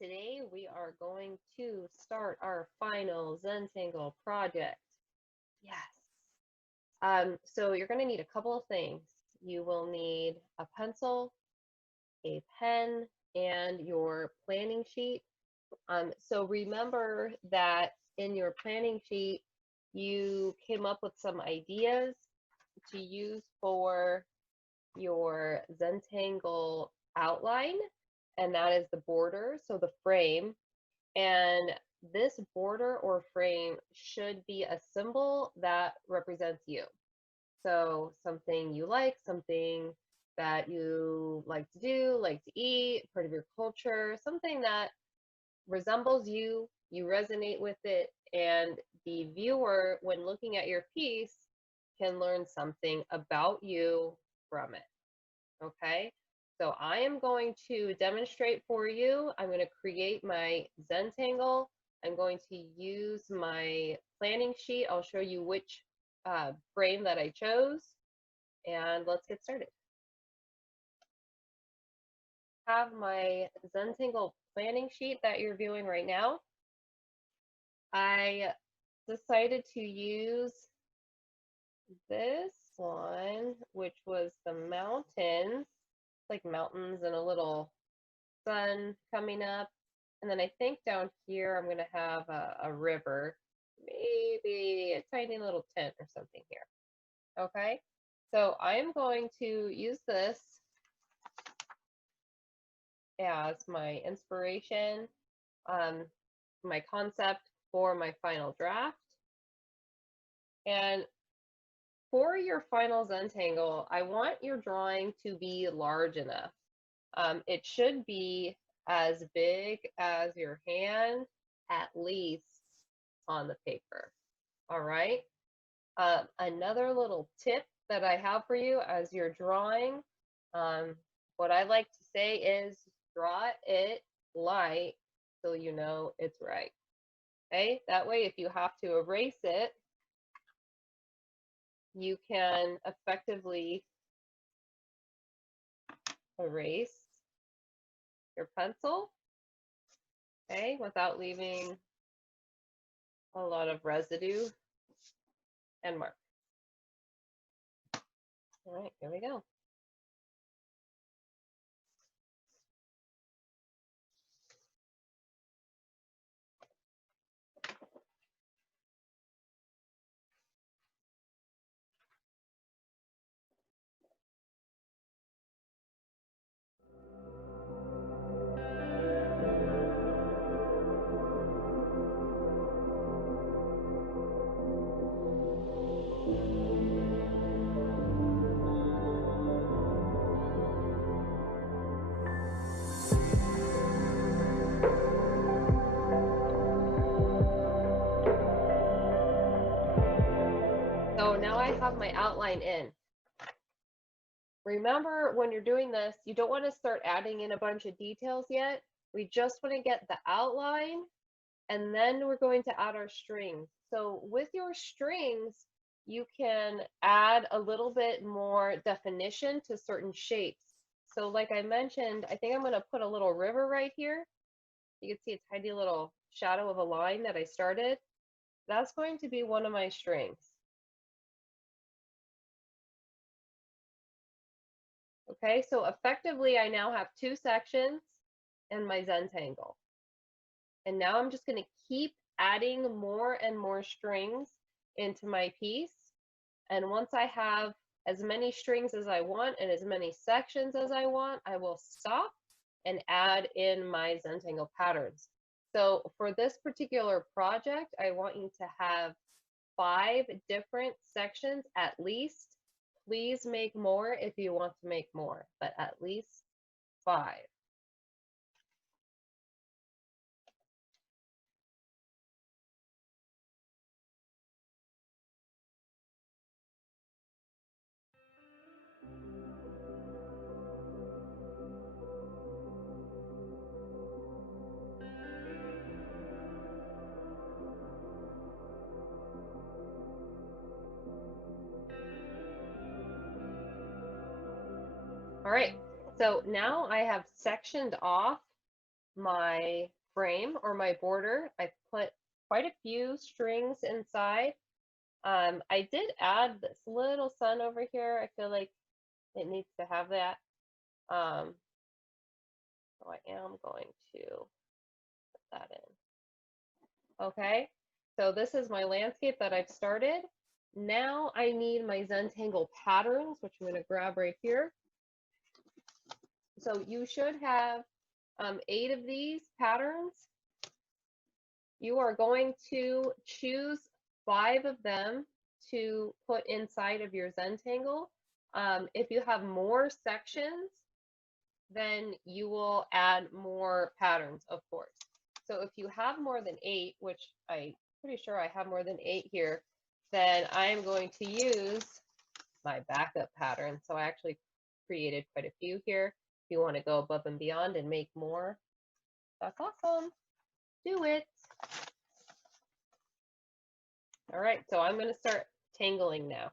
Today we are going to start our final Zentangle project. Yes. So you're going to need a couple of things. You will need a pencil, a pen, and your planning sheet. So remember that in your planning sheet, you came up with some ideas to use for your Zentangle outline, and that is the border, so the frame. And this border or frame should be a symbol that represents you. So something you like, something that you like to do, like to eat, part of your culture, something that resembles you, you resonate with it, and the viewer, when looking at your piece, can learn something about you from it. Okay, so I am going to demonstrate for you. I'm going to create my Zentangle. I'm going to use my planning sheet. I'll show you which frame that I chose, and let's get started. I have my Zentangle planning sheet that you're viewing right now. I decided to use this one, which was the mountains, like mountains and a little sun coming up. And then I think down here I'm going to have a river, maybe a tiny little tent or something here. Okay, so I am going to use this as my inspiration, my concept for my final draft. And for your final Zentangle, I want your drawing to be large enough. It should be as big as your hand, at least on the paper. All right. Another little tip that I have for you as you're drawing, what I like to say is draw it light so you know it's right. Okay, that way if you have to erase it, you can effectively erase your pencil, okay, without leaving a lot of residue and mark. All right, here we go. So now I have my outline in. Remember, when you're doing this, you don't want to start adding in a bunch of details yet. We just want to get the outline, and then we're going to add our strings. So with your strings, you can add a little bit more definition to certain shapes. So like I mentioned, I think I'm going to put a little river right here. You can see a tiny little shadow of a line that I started. That's going to be one of my strings. Okay, so effectively I now have two sections in my Zentangle. And now I'm just going to keep adding more and more strings into my piece. And once I have as many strings as I want and as many sections as I want, I will stop and add in my Zentangle patterns. So for this particular project, I want you to have 5 different sections at least. Please make more if you want to make more, but at least 5. All right, so now I have sectioned off my frame or my border. I put quite a few strings inside. I did add this little sun over here. I feel like it needs to have that. So I am going to put that in. Okay, so this is my landscape that I've started. Now I need my Zentangle patterns, which I'm going to grab right here. So you should have 8 of these patterns. You are going to choose 5 of them to put inside of your Zentangle. If you have more sections, then you will add more patterns, of course. So if you have more than 8, which I'm pretty sure I have more than 8 here, then I'm going to use my backup pattern. So I actually created quite a few here. If you want to go above and beyond and make more, that's awesome. Do it. All right, so I'm going to start tangling now.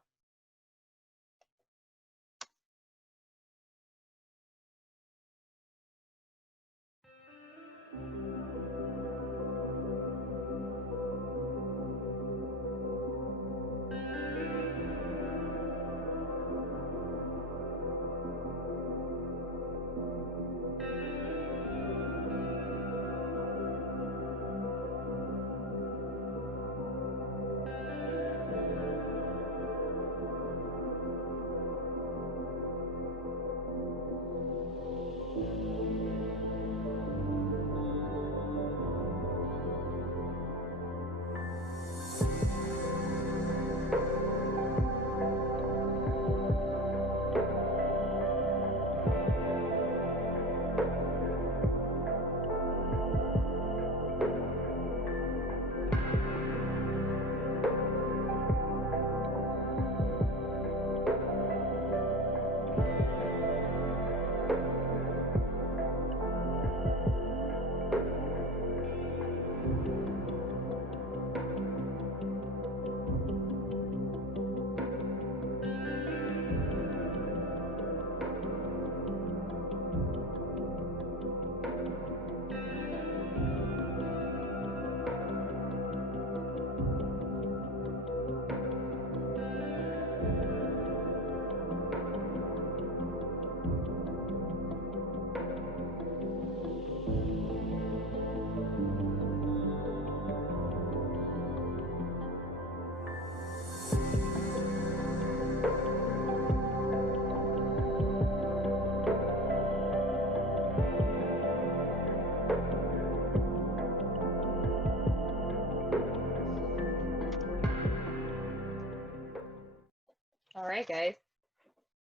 All right, guys.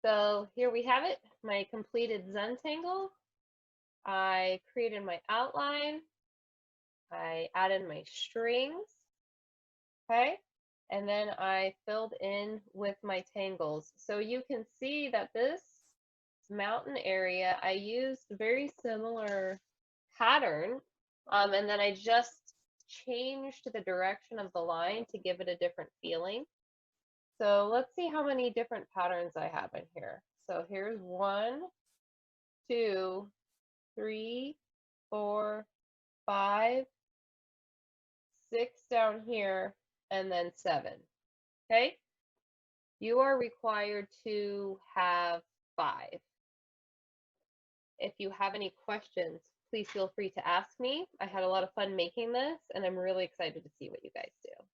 So here we have it, my completed Zentangle. I created my outline. I added my strings, okay? And then I filled in with my tangles. So you can see that this mountain area, I used a very similar pattern, and then I just changed the direction of the line to give it a different feeling. So let's see how many different patterns I have in here. So here's 1, 2, 3, 4, 5, 6 down here, and then 7. Okay? You are required to have 5. If you have any questions, please feel free to ask me. I had a lot of fun making this, and I'm really excited to see what you guys do.